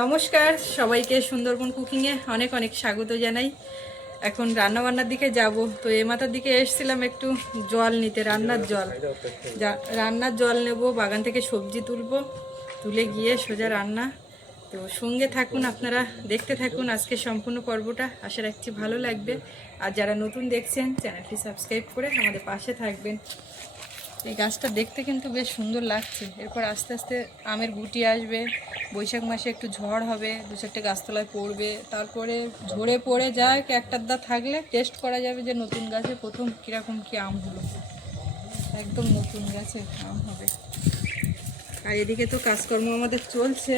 নমস্কার সবাইকে সুন্দরবন কুকিংয়ে অনেক অনেক স্বাগত জানাই। এখন রান্নাবান্নার দিকে যাব, তো এ মাথার দিকে এসেছিলাম একটু জল নিতে, রান্নার জল নেব, বাগান থেকে সবজি তুলে গিয়ে সোজা রান্না। তো সঙ্গে থাকুন, আপনারা দেখতে থাকুন আজকে সম্পূর্ণ পর্বটা, আশা রাখছি ভালো লাগবে। আর যারা নতুন দেখছেন চ্যানেলটি সাবস্ক্রাইব করে আমাদের পাশে থাকবেন। এই গাছটা দেখতে কিন্তু বেশ সুন্দর লাগছে। এরপর আস্তে আস্তে আমের গুটি আসবে, বৈশাখ মাসে একটু ঝড় হবে, দু চারটে গাছতলায় পড়বে, তারপরে ঝরে পড়ে যায় একটা আধটা থাকলে টেস্ট করা যাবে যে নতুন গাছে প্রথম কীরকম কী আম হলো। একদম নতুন গাছে আম হবে। আর এদিকে তো কাজকর্ম আমাদের চলছে,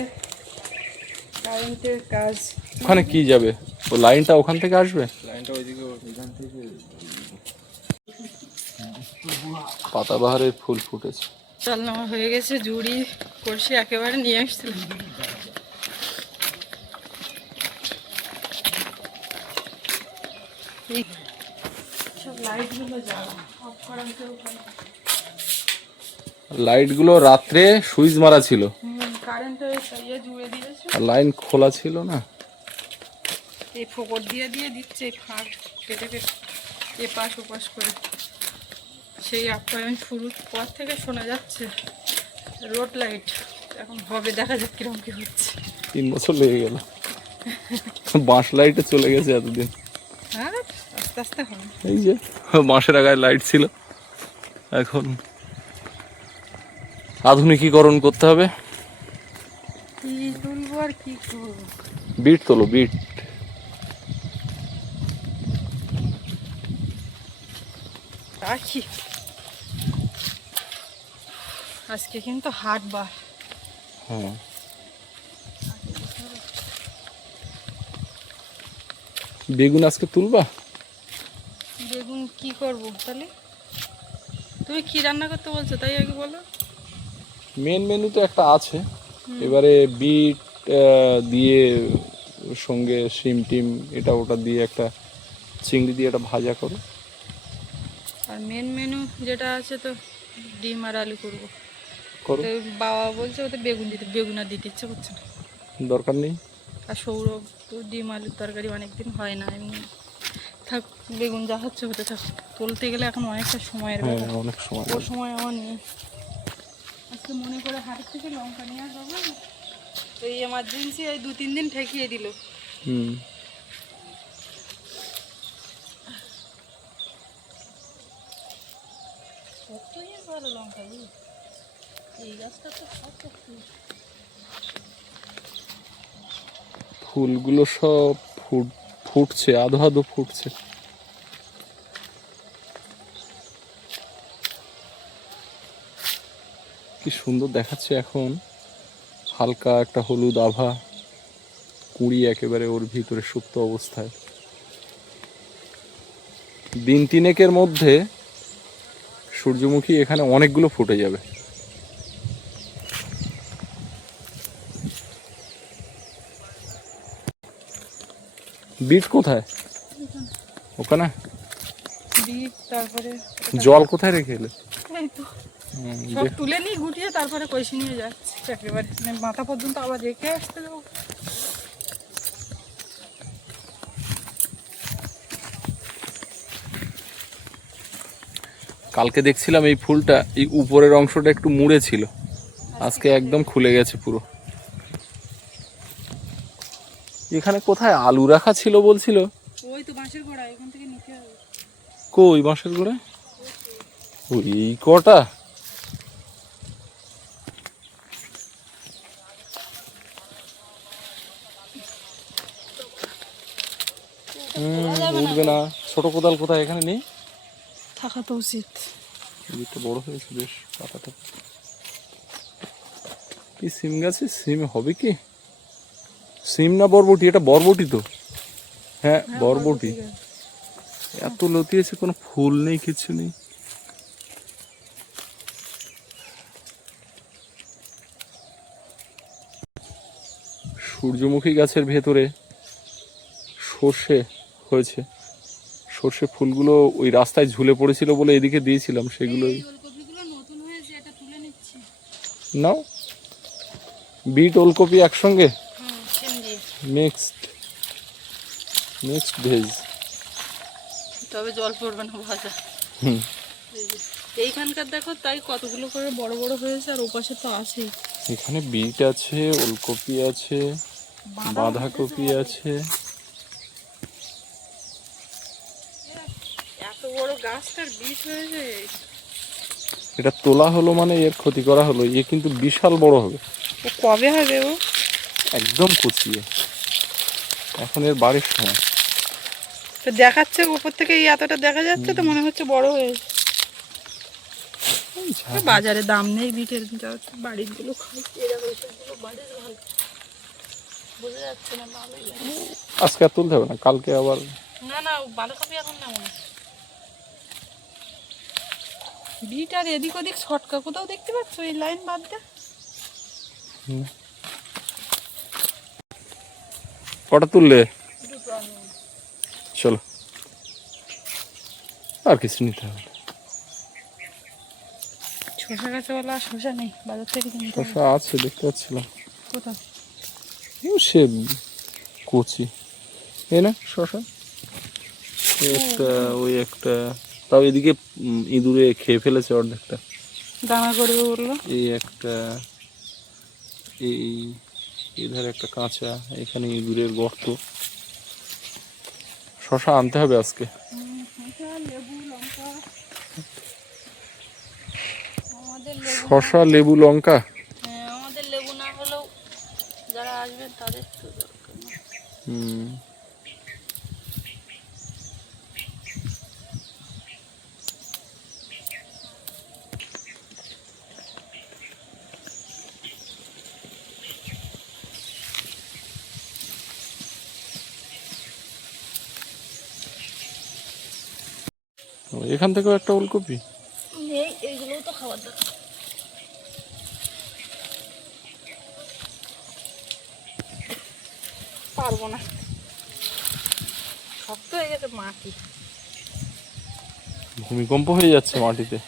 কারেন্টের কাজ। ওখানে কি যাবে? ও লাইনটা ওখান থেকে আসবে, লাইনটা ওইদিকে ওইখান থেকে পাতাবাহারের ফুল ফুটেছে। চাল নেওয়া হয়ে গেছে, ঝুড়ি কষে একেবারে নিয়ে আসছিলাম। সব লাইটগুলো জ্বালা, অফ করা হতে পারে। লাইটগুলো রাত্রে সুইচ মারা ছিল, কারেন্টের ইয়ে জুড়ে দিয়েছে, আর লাইন খোলা ছিল না। এই ফোকর দিয়ে দিচ্ছে, ফাঁক কেটে কেটে এপাশ ওপাশ করে। সেই আপ্যায়ন শুরুর পর থেকে শোনা যাচ্ছে রোড লাইট। এখন হবে, দেখা যাক কিরকম কি হচ্ছে। 3 বছর লেগে গেল, বাঁশ লাইটে চলে গেছে এতদিন। হ্যাঁ, আস্তে আস্তে হবে। এই যে বাঁশের আগায় লাইট ছিল, এখন আধুনিকীকরণ করতে হবে। কি তুলবো আর কি করবো? বিট তোলো, বিট। রাখি, আজকে কিন্তু হাটবার। হ্যাঁ, বেগুন আজকে তুলবা? বেগুন কি করবো তাহলে? তুমি কি রান্না করতে বলছো তাই আগে বলো। মেন মেনু তো একটা আছে, এবারে বিট দিয়ে সঙ্গে শিম টিম এটা ওটা দিয়ে একটা চিংড়ি দিয়ে একটা ভাজা করো। আর মেন মেনু যেটা আছে তো ডিম আর আলু করবো। করো, তো বাবা বলছে ওতে বেগুন আর দিতে ইচ্ছে করছে না। দরকার নেই। আর সৌরভ তো ডিম আলুর তরকারি অনেকদিন হয় না, এমনি থাক, বেগুন যা হচ্ছে হতে থাক। তুলতে গেলে এখন অনেকটা সময়ের ব্যাপার, অনেক সময়। ও সময় আমার নেই। আজকে মনে করে হাটের থেকে লঙ্কা নিয়ে আসবো, তো এই এমার্জেন্সি এই 2-3 দিন ঠেকিয়ে দিল। কতই ভালো লঙ্কা, এই গাছটা তো ফুলগুলো সব ফুটছে, আধো আধো ফুটছে। কি সুন্দর দেখাচ্ছে এখন, হালকা একটা হলুদ আভা, কুঁড়ি একেবারে ওর ভিতরে সুপ্ত অবস্থায়। দিন 3 মধ্যে সূর্যমুখী এখানে অনেকগুলো ফুটে যাবে। বিট কোথায়? ওখানে বিট, তারপরে জল কোথায় রেখে এলে? এই তো সব তুলে নিয়ে গুটিয়ে তারপরে কইসি নিয়ে যাচ্ছি একেবারে, মাথা পর্যন্ত আবার রেখে আসতে যাবো। কালকে দেখছিলাম এই ফুলটা, এই উপরের অংশটা একটু মুড়ে ছিল, আজকে একদম খুলে গেছে পুরো। এখানে কোথায় আলু রাখা ছিল বলছিল? ওই তো বাঁশের গোড়া, এখান থেকে নিতে হবে। কই বাঁশের গোড়া? ওই কটা? উঠবে না। ছোট কোদাল কোথায়? এখানে নেই, থাকা তো উচিত। এটা বড় হয়েছে বেশ পাতাটা। কি সিম গাছে সিম হবে কি? সিম না বরবটি? এটা বরবটি তো। হ্যাঁ বরবটি। এত লতিয়েছে, কোনো ফুল নেই, কিছু নেই। সূর্যমুখী গাছের ভেতরে সর্ষে হয়েছে, সর্ষে ফুলগুলো ওই রাস্তায় ঝুলে পড়েছিল বলে এদিকে দিয়েছিলাম, সেগুলোই নাও। বিট ওলকপি একসঙ্গে? Next veg. তবে জল পড়বে না ভাজা। হুম। এই যে, এইখানকার দেখো তাই কতগুলো করে বড় বড় হয়েছে, আর ওপাশে তো আছেই। এখানে বিট আছে, ওলকপি আছে, বাঁধাকপি আছে। এত বড় গাছটার বীজ হয়েছে। এটা তোলা হলো মানে এর ক্ষতি করা হলো, এ কিন্তু বিশাল বড় হবে। ও কবে হবে ও? একদম কুচিয়ে, এখন এর বাড়ির সময়। তো দেখাচ্ছে উপর থেকে এই এতটা দেখা যাচ্ছে, তো মনে হচ্ছে বড় হয়েছে। বাজারে দাম নেই বিটের, বাড়ির গুলো খাই, বাড়ির ভালো বোঝা যাচ্ছে না। ভালোই লাগে। আজকে আর তুলতে হবে না, কালকে আবার। না না, বাঁধাকপি এখন না মনে হয়। বিট আর এদিক ওদিক ছটকা কোথাও দেখতে পাচ্ছ এই লাইন বাদ দে। কটা তুললে? চলো, আর কিছু নিতে হবে। শশা গাছওয়ালা শশা নেই, বাজার থেকে কিনতে হবে। শসা আছে, দেখতে পাচ্ছিলাম। কোথাও সে কচি। এই না শসা, এই একটা, ওই একটা। তাও এদিকে ইঁদুরে খেয়ে ফেলেছে অর্ধেকটা। দানা করবে বললো। এই একটা, এই এধারে একটা কাঁচা, এখানে ইঁদুরের গর্ত। শসা আনতে হবে আজকে। শসা, লেবু, লঙ্কা। হ্যাঁ, আমাদের লেবু না হলেও যারা আসবেন তাদের তো দরকার না। হুম। এখান থেকেও একটা ওলকপি। এইগুলোও তো খাবার দরকার। পারবো না, শক্ত হয়ে গেছে মাটি। ভূমিকম্প হয়ে যাচ্ছে মাটিতে।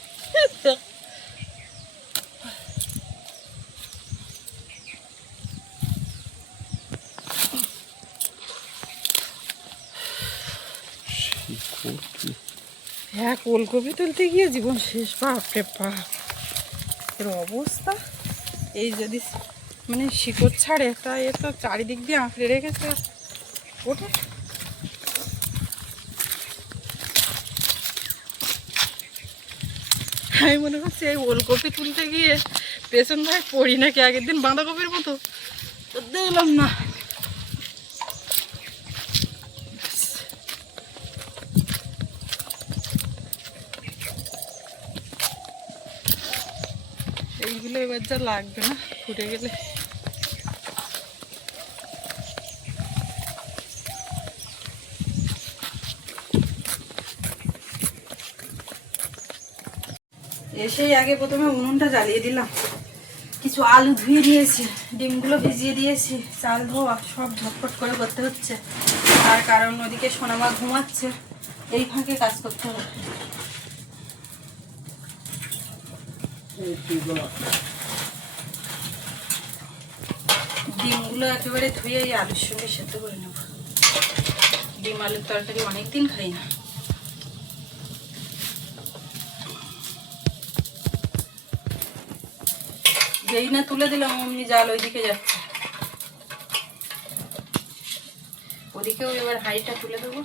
এক ওলকপি তুলতে গিয়ে জীবন শেষ। বাপরে বাপ, এর অবস্থা। এই যদি মানে শিকড় ছাড়ে তা এ তো চারিদিক দিয়ে আঁকড়ে রেখেছে ওটা। আমি মনে করছি এই ওলকপি তুলতে গিয়ে পেছন ভাই পড়ি নাকি আগের দিন বাঁধাকপির মতো, তো দেখলাম না। এইগুলো এবার যা লাগবে না, ফুটে গেলে। এসেই আগে প্রথমে উনুনটা জ্বালিয়ে দিলাম, কিছু আলু ধুয়ে দিয়েছি, ডিমগুলো ভিজিয়ে দিয়েছি, চাল ধোয়া সব ঝটপট করে করতে হচ্ছে। তার কারণ ওদিকে সোনামা ঘুমাচ্ছে, এই ফাঁকে কাজ করতে হবে। ডিমগুলো একেবারে ধুয়ে এই আলুর সঙ্গে সেদ্ধ করে নেব। ডিম আলুর তরকারি অনেকদিন খাই না। যেই না তুলে দিলাম অমনি জাল ওইদিকে যাচ্ছে। ওদিকেও এবার হাঁড়িটা তুলে দেবো,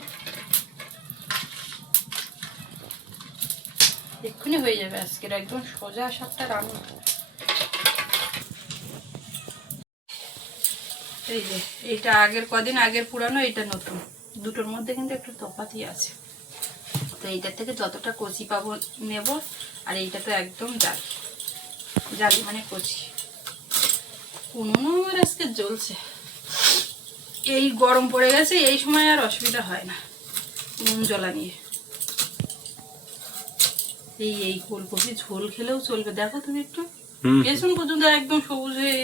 এক্ষুনি হয়ে যাবে আজকের একদম সোজা 7টা রান্না। এই যে এইটা আগের কদিন আগের পুরানো, এইটা নতুন, দুটোর মধ্যে কিন্তু একটু তফাতই আছে। তো এইটার থেকে যতটা কচি পাবো নেব, আর এইটা তো একদম জালি মানে কচি। উনুনও আমার আজকে জ্বলছে, এই গরম পড়ে গেছে, এই সময় আর অসুবিধা হয় না উনুন জ্বলা নিয়ে। এই ফুলকপি ঝোল খেলেও চলবে। দেখো তুমি একটু পেছন পর্যন্ত একদম সবুজ হয়ে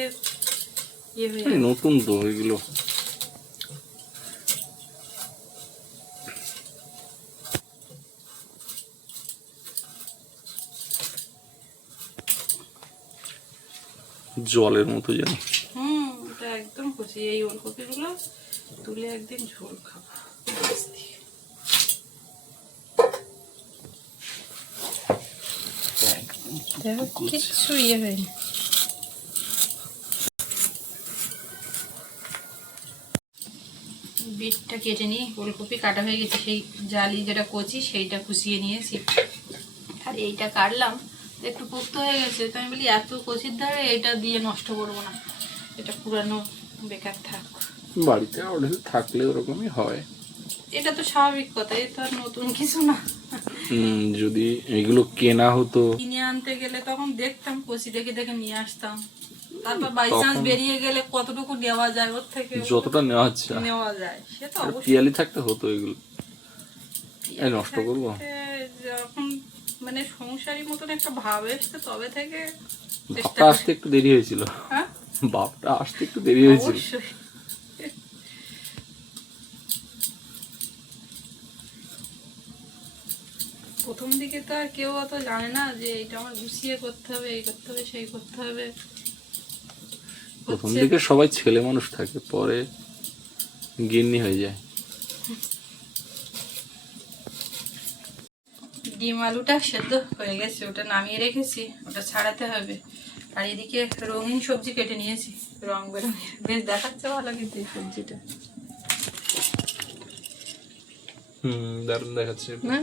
ইয়ে হয়ে গেছে। নতুন তো এগুলো। জলের মতো যেন। এটা একদম কচি কষি এই ওলকপিগুলো তুলে একদিন ঝোল খাবো মাছ দিয়ে। দেখো কিচ্ছু ইয়ে হয়নি। বিটটা কেটে নিয়ে ওলকপি কাটা হয়ে গেছে, সেই জালি যেটা কচি সেইটা কুচিয়ে নিয়েছি। আর এইটা কাটলাম একটু পোক্ত হয়ে গেছে, তো আমি বলি এত কচির ধারে এটা দিয়ে নষ্ট করবো না, এটা পুরানো বেকার থাক। বাড়িতে অর্ডার থাকলে ওরকমই হয়। এটা তো স্বাভাবিক কথা, এ তো আর নতুন কিছু না। যদি এগুলো কেনা হতো, কিনে আনতে গেলে তখন দেখতাম কচি দেখে দেখে নিয়ে আসতাম, তারপর বাই চান্স বেরিয়ে গেলে কতটুকু নেওয়া যায় ওর থেকে যতটা নেওয়া যায় নেওয়া যায় সে তো অবশ্যই। পিয়ালি থাকতে হতো এগুলো, এই নষ্ট করবো। যখন মানে সংসারী মতন একটা ভাব এসছে তবে থেকে ভাবটা আসতে একটু দেরি হয়েছিল, হ্যাঁ ভাবটা আসতে একটু দেরি হয়েছিল। অবশ্যই। প্রথম দিকে তো আর কেউ অত জানে না যে এটা আমার গুছিয়ে করতে হবে, এই করতে হবে, সেই করতে হবে। প্রথম দিকে সবাই ছেলে মানুষ থাকে, পরে গিন্নি হয়ে যায়। ডিম আলুটা সেদ্ধ হয়ে গেছে, ওটা নামিয়ে রেখেছি, ওটা ছাড়াতে হবে। আর এদিকে রঙিন সবজি কেটে নিয়েছি, রং বেরঙের, বেশ দেখাচ্ছে ভালো কিন্তু এই সবজিটা। দারুণ দেখাচ্ছে। না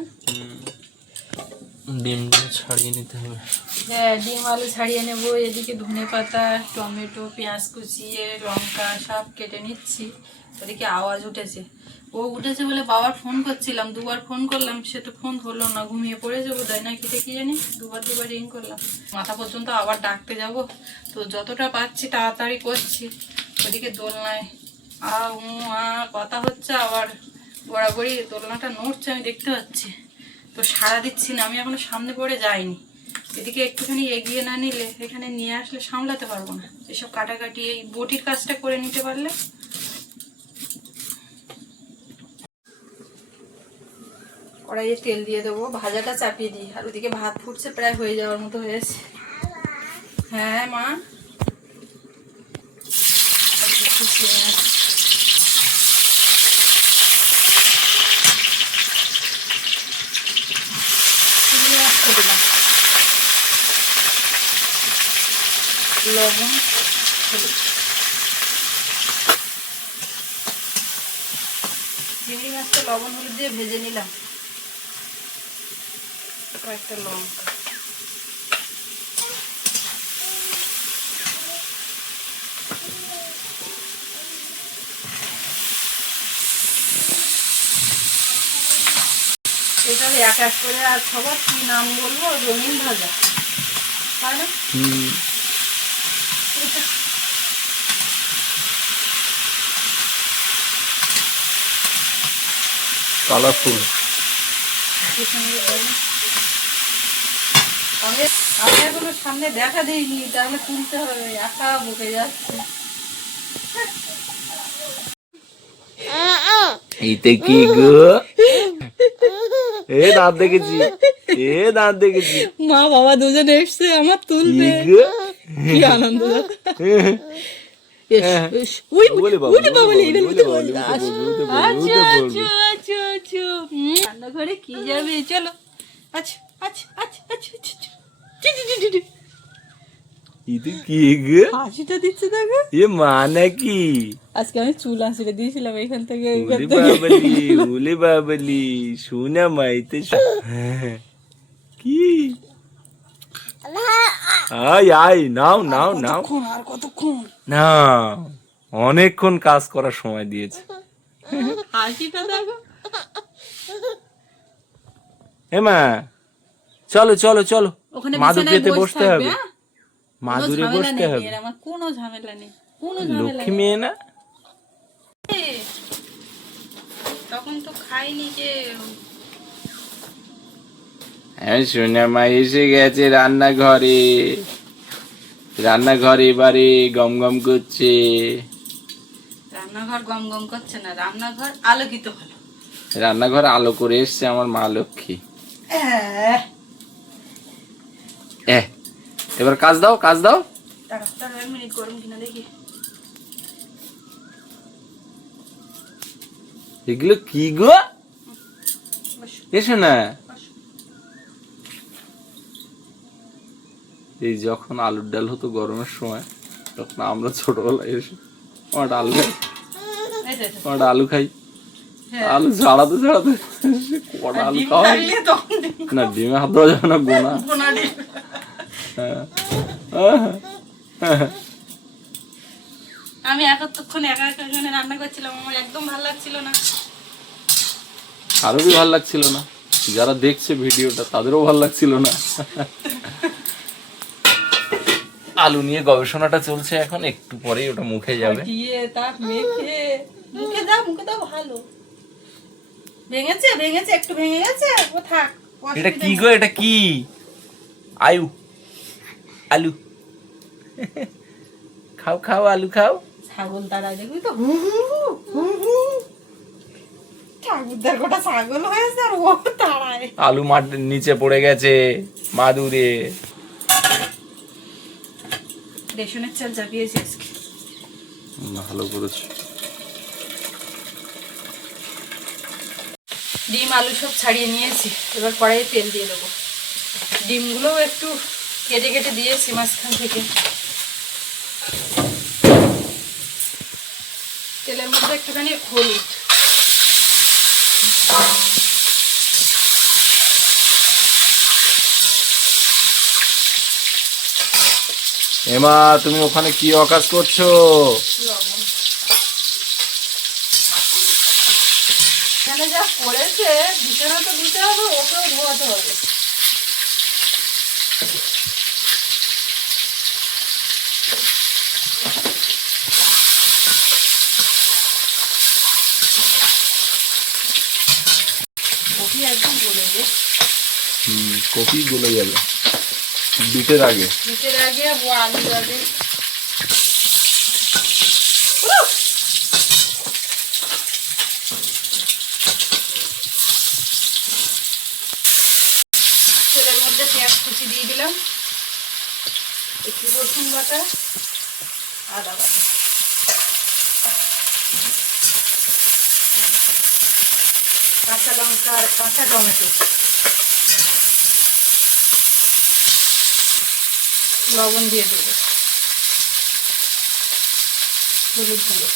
ডিমগুলো ছাড়িয়ে নিতে হবে। হ্যাঁ, ডিম আলু ছাড়িয়ে নেবো। এদিকে ধনে পাতা, টমেটো, পেঁয়াজ কুচিয়ে, লঙ্কা সব কেটে নিচ্ছি। ওদিকে আওয়াজ উঠেছে, ও উঠেছে বলে বাবার ফোন করছিলাম, দুবার ফোন করলাম, সে তো ফোন ধরলো না, ঘুমিয়ে পড়ে যাবো তাই না কি কি জানি, দুবার রিং করলাম। মাথা পর্যন্ত আবার ডাকতে যাব, তো যতটা পাচ্ছি তাড়াতাড়ি করছি। ওদিকে দোলনায় কথা হচ্ছে, আবার গড়াগড়ি দোলনাটা নড়ছে আমি দেখতে পাচ্ছি, তো সাড়া দিচ্ছি না। আমি এখনো সামনে পড়ে যাইনি, এদিকে একটুখানি এগিয়ে না নিলে এখানে নিয়ে আসলে সামলাতে পারবো না। এসব কাটাকাটি এই বটির কাজটা করে নিতে পারলে। কড়াইয়ে তেল দিয়ে দেবো, ভাজাটা চাপিয়ে দিই। আর ওদিকে ভাত ফুটছে, প্রায় হয়ে যাওয়ার মতো হয়েছে। হ্যাঁ মা, লবণ, চিংড়ি মাছটা লবণ হলুদ দিয়ে ভেজে নিলাম, কয়েকটা লঙ্কা। এটা এক এক করে আর সবার কি নাম বলবো, রঙিন ভাজা, তাই না? কালারফুল। আমি এখনো সামনে দেখা দিইনি, তাহলে তুলতে হবে, একা বকে যাচ্ছে। এইতে কি গো, এ দাঁত দেখেছি, এ দাঁত দেখেছি। মা বাবা দুজনে এসছে আমার তুলতে, কি আনন্দ। রান্নাঘরে কি যাবে, চলো। আচ্ছা আচ্ছা আচ্ছা আচ্ছা আচ্ছা, কি গো হাসিটা দিচ্ছে দেখো, এ মা নাকি? আজকে আমি চুল আঁচড়ে দিয়েছিলাম এখান থেকে। উলি বাবলি সোনা মাইতে কি আয় আয়, নাও নাও নাও। আর কতক্ষণ, না, অনেকক্ষণ কাজ করার সময় দিয়েছে। হাসিটা দেখো। মা চলো চলো চলো, ওখানে মাদুরিতে বসতে হবে, হ্যাঁ? মাদুরে বসতে হবে। আমার কোনো ঝামেলা নেই, কোনো ঝামেলা লক্ষ্মী নেই। মেয়ে না? তখন তো খাইনি যে। হ্যাঁ, সোনা মা এসে গেছে রান্নাঘরে, রান্নাঘরে এবারে গম গম করছে। রান্নাঘর গম গম করছে না, রান্নাঘর আলোকিত হলো। রান্নাঘর আলো করে এসছে আমার মা লক্ষ্মী। এবার কাজ দাও, কাজ দাও। তারা 1 মিনিট গরম কিনা দেখি। এগুলো কি গো? এসো না। এই যখন আলুর ডাল হতো গরমের সময়, তখন আমরা ছোটবেলায় এসে একটা আলু খাই, একটা আলু খাই, আলু ঝাড়াতে ঝাড়াতে কটা আলু খাওয়া না, ডিমে হাত দেওয়া যাবে না, গোনা। আমি এতক্ষণ একা একা রান্না করছিলাম, আমার একদম ভালো লাগছিল না। কারোরই ভালো লাগছিল না, যারা দেখছে ভিডিওটা তাদেরও ভালো লাগছিল না। আলু নিয়ে গবেষণাটা চলছে এখন, একটু পরেই ওটা মুখে যাবে। মুখে দাও ভালো। ভেঙেছে একটু ভেঙে গেছে, ও থাক। এটা কি গো? এটা কি? আলু আলু খাও খাও, আলু খাও। ছাগল তাড়ায় দেখবি তো, ঠাকুরদার গোটা ছাগল হয়েছে আর ও তাড়ায়। আলু মাটির নিচে পড়ে গেছে মাদুরে। রেশনের চাল চাপিয়েছি আজকে। ভালো করেছি। ডিম আলু সব ছাড়িয়ে নিয়েছি, এবার কড়াইয়ে তেল দিয়ে দেবো। ডিমগুলোও একটু কেটে কেটে দিয়েছি মাঝখান থেকে। তেলের মধ্যে একটুখানি হলুদ, এমা তুমি ওখানে কি অকাজ করছো? লবণ। এখানে যা পড়েছে, বিছানা তো দিতে হবে, ওকেও ধোয়াতে হবে। কপি একদম গলে গে, কপি গলে যাবে বিটের আগে। বিটের আগে ও আলু আগে। তেলের মধ্যে পেঁয়াজ কুচি দিয়ে দিলাম, একটু রসুন বাটা, আদা বাটা, কাঁচা লঙ্কা আর কাঁচা টমেটো, লবণ দিয়ে দেবো, হলুদ গুঁড়ো।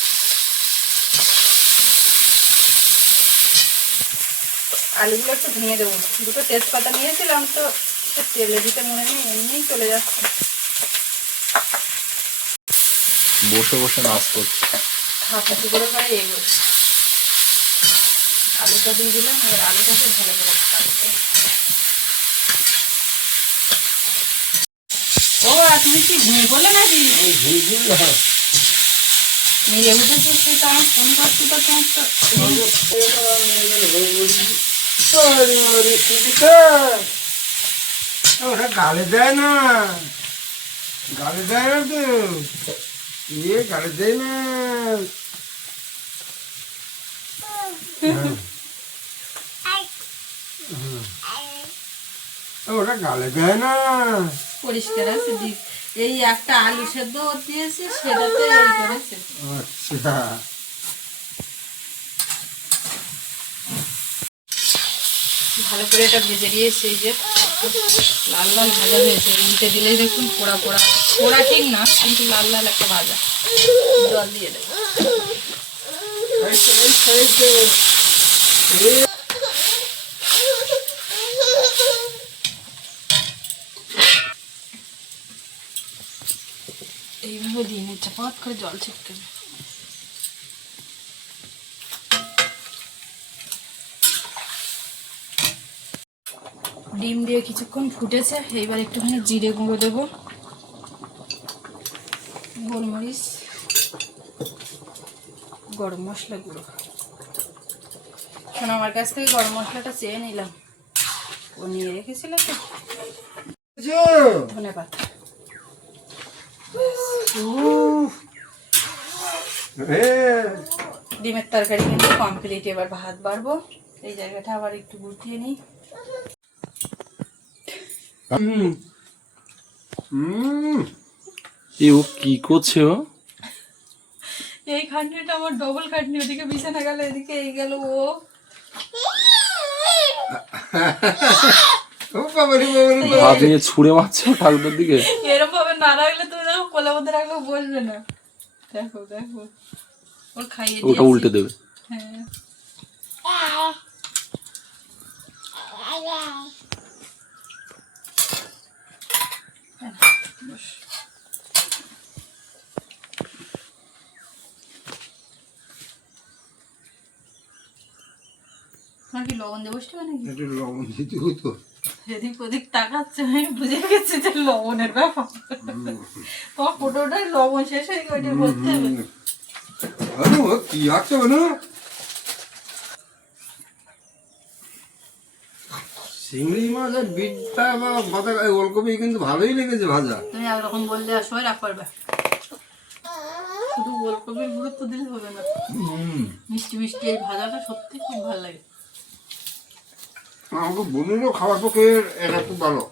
আলুগুলো একটু ভেঙে দেবো, দুটো তেজপাতা নিয়েছিলাম তো তেলে দিতে মনে নেই, এমনিই চলে যাচ্ছে। বসে বসে নাচ করছে, হাঁপাতি করে করে এগোচ্ছে। আলুটা দিয়ে দিলাম, এবার আলুটাকে ভালো করে কাটতে। ও তুমি কি ভুল বলে নাকি? মেরে উঠেছে, সে তো আমার ফোন করছি তো তোমার তো। ওরা গালে দেয় না, গালে দেয় না তো, গালে দেয় না। ওরা গালে দেয় না। পরিষ্কার আছে, এই একটা আলু সেদ্ধ দিয়েছে, সেটাতে এই করেছে। আচ্ছা, ভালো করে এটা ভেজে দিয়েছে, এই যে লাল লাল ভাজা হয়েছে। উল্টে দিলেই দেখুন পোড়া পোড়া, পোড়া ঠিক না কিন্তু লাল লাল একটা ভাজা। জল দিয়ে দেবো। এইভাবে দিয়ে নিচ্ছে, পাত করে জল ছিটকে। ডিম দিয়ে কিছুক্ষণ ফুটেছে, এইবার একটুখানি জিরে গুঁড়ো দেবো, গোলমরিচ, গরম মশলা গুঁড়ো। এখন আমার কাছ থেকে গরম মশলাটা চেয়ে নিলাম, ও নিয়ে রেখেছিল তো। ধন্যবাদ। ডিমের তরকারি কিন্তু কমপ্লিট, এবার ভাত বাড়বো। এই জায়গাটা আবার একটু গুটিয়ে নিই। ও কি করছে? ও এই খাটনিটা আমার ডবল খাটনি, ওদিকে বিছানা গেল, এদিকে এই গেল ও। ও বাবারে বাবারে হাত নিয়ে ছুঁড়ে মারছে ঠাকুরের দিকে। এরকম ভাবে না রাখলে তুমি দেখো, কোলের মধ্যে রাখলেও বসবে না। দেখো দেখো, ওর খাইয়ে ওটা দিয়েছি। উল্টে দেবে। হ্যাঁ, তোমার কি লবণ দিয়ে বসতে হবে নাকি? একটু লবণ দিতে হতো। এদিক ওদিক তাকাচ্ছে, আমি বুঝে গেছি যে লবণের ব্যাপার। তোমার ফটোটাই লবণ শেষ হয়ে গেছে, ওইটা ভরতে হবে। আরে ও কি আছে বলো, চিংড়ি মাছ আর বিটটা বা বাঁধা ওলকপি কিন্তু ভালোই লেগেছে ভাজা। তুমি একরকম বললে আর সময় রাখ পারবে, শুধু ওলকপির গুরুত্ব দিলে হবে না। মিষ্টি মিষ্টি এই ভাজাটা সত্যি খুব ভালো লাগে। আমাকে বললো খাওয়ার পক্ষে এটা খুব ভালো।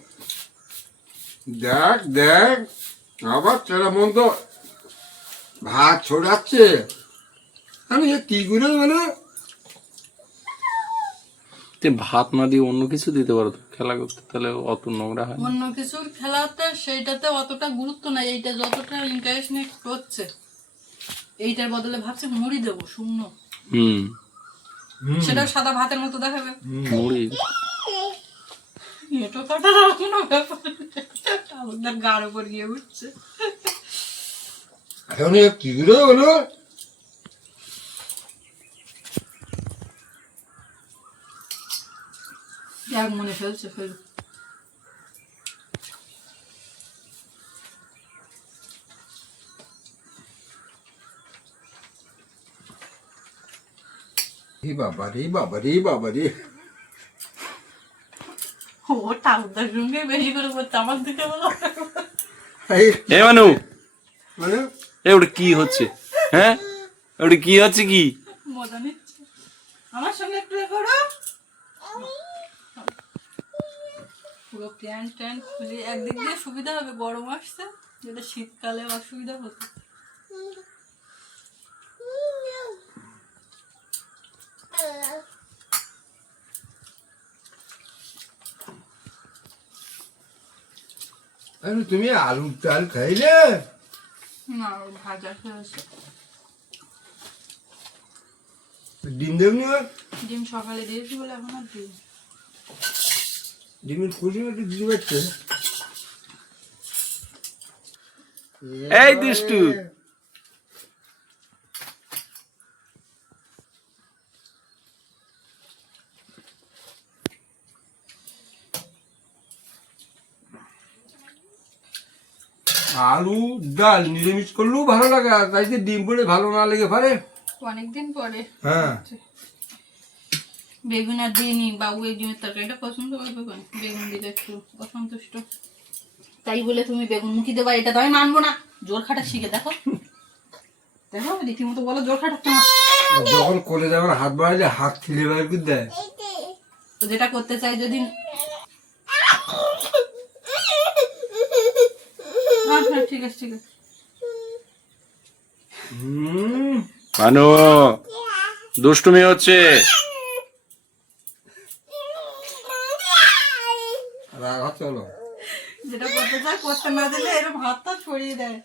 দেখ দেখ আবার ছেলে মন তো ভাত ছড়াচ্ছে, আমি কি করে মানে ভাত না দিয়ে অন্য কিছু দিতে পারো তো খেলা করতে, তাহলে অত নোংরা হয় না। অন্য কিছুর খেলাতে সেইটাতে অতটা গুরুত্ব নাই, এইটা যতটা ইন্টারেস্ট নিয়ে করছে, এইটার বদলে ভাবছে মুড়ি দেবো শুকনো, সেটাও সাদা ভাতের মতো দেখাবে। মুড়ি এটো কাটার কোনো ব্যাপার আমাদের গাড় উপর গিয়ে উঠছে। এখন কি করে বলো, এক মনে ফেলছে ফেল। এই বাবা রে বাবা রে বাবা রে, ও ঠাকুরদার সঙ্গে বেশি করে করছে, আমার দিকে বলো। এই এ মানু, মানে এ ওটা কি হচ্ছে? হ্যাঁ ওটা কি হচ্ছে? কি মজা নিচ্ছে আমার সঙ্গে, একটু এ করো। পুরো প্যান্ট ট্যান্ট খুলে একদিক দিয়ে সুবিধা হবে, গরম আসছে, যেটা শীতকালে অসুবিধা হতো। আরে তুমি আলু টাল খাইলে? না ভাজা খেয়েছে। ডিম দেবনি আর? ডিম সকালে দিয়েছি বলে এখন আর দিই। ডিমের খুশি একটু দিতে পারছে। এই দুষ্টু, আলু ডাল নিরামিষ করলেও ভালো লাগে, আর তাইতে ডিম পড়ে ভালো না লেগে পারে। অনেকদিন পরে হ্যাঁ বেগুন আর দিইনি, বাবু এই ডিমের তরকারিটা পছন্দ করবে, বেগুন দিলে একটু অসন্তুষ্ট, তাই বলে তুমি বেগুন মুখি দেবা এটা তো আমি মানবো না। জোর খাটা শিখে দেখো, দেখো রীতিমতো বলো জোর খাটাচ্ছে না। যখন কোলে যাবার হাত বাড়াইলে হাত খিলে বাইর করে দেয়। তো যেটা করতে চাই যদি হ্যাঁ ঠিক আছে ঠিক আছে। মানু দুষ্টুমি হচ্ছে। রাগ হচ্ছে হলো, যেটা করতে চাই করতে না দিলে এরকম হাতটা ছড়িয়ে দেয়।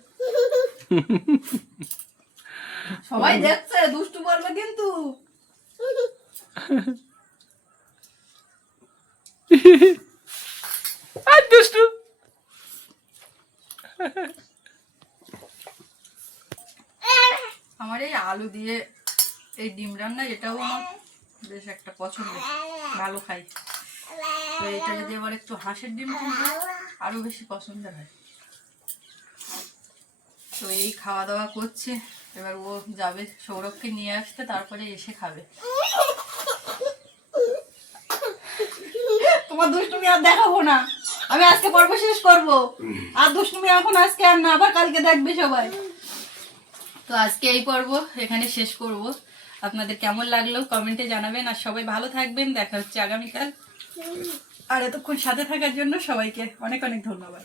সবাই দেখছে, দুষ্টু বলবে কিন্তু। দুষ্টু আমার এই আলু দিয়ে এই ডিম রান্না এটাও আমার বেশ একটা পছন্দ, ভালো খাই। তো এটা যদি আবার একটু হাঁসের ডিম কিনবো আরো বেশি পছন্দের হয়। তো এই খাওয়া দাওয়া করছে, এবার ও যাবে সৌরভকে নিয়ে আসতে, তারপরে এসে খাবে। তোমার দুষ্টুমি আর দেখাবো না, আমি আজকে পর্ব শেষ করবো। আর দুষ্টুমি এখন আজকে আর না, আবার কালকে দেখবে সবাই। তো আজকে এই পর্ব এখানে শেষ করব। আপনাদের কেমন লাগলো কমেন্টে জানাবেন, আর সবাই ভালো থাকবেন। দেখা হচ্ছে আগামীকাল। আর এতক্ষণ সাথে থাকার জন্য সবাইকে অনেক অনেক ধন্যবাদ।